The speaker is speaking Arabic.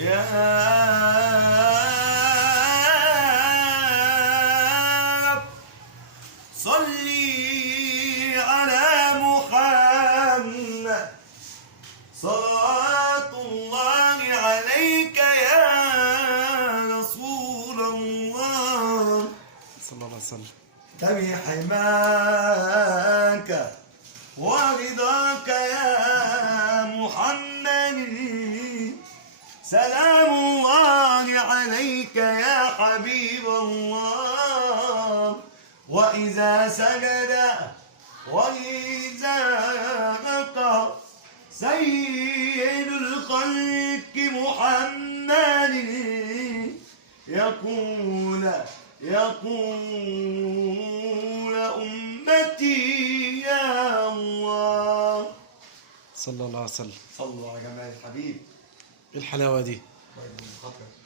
يا رب صلي على محمد صلاة الله عليك يا رسول الله صلى الله عليه وسلم. بحماك ورضاك يا محمد سلام الله عليك يا حبيب الله. وإذا سجد وإذا ركع سيد الخلق محمد يقول أمتي يا الله. صلى الله عليه وسلم. صلوا على جمال الحبيب. ايه الحلاوة دي؟ الله يجزيك خير.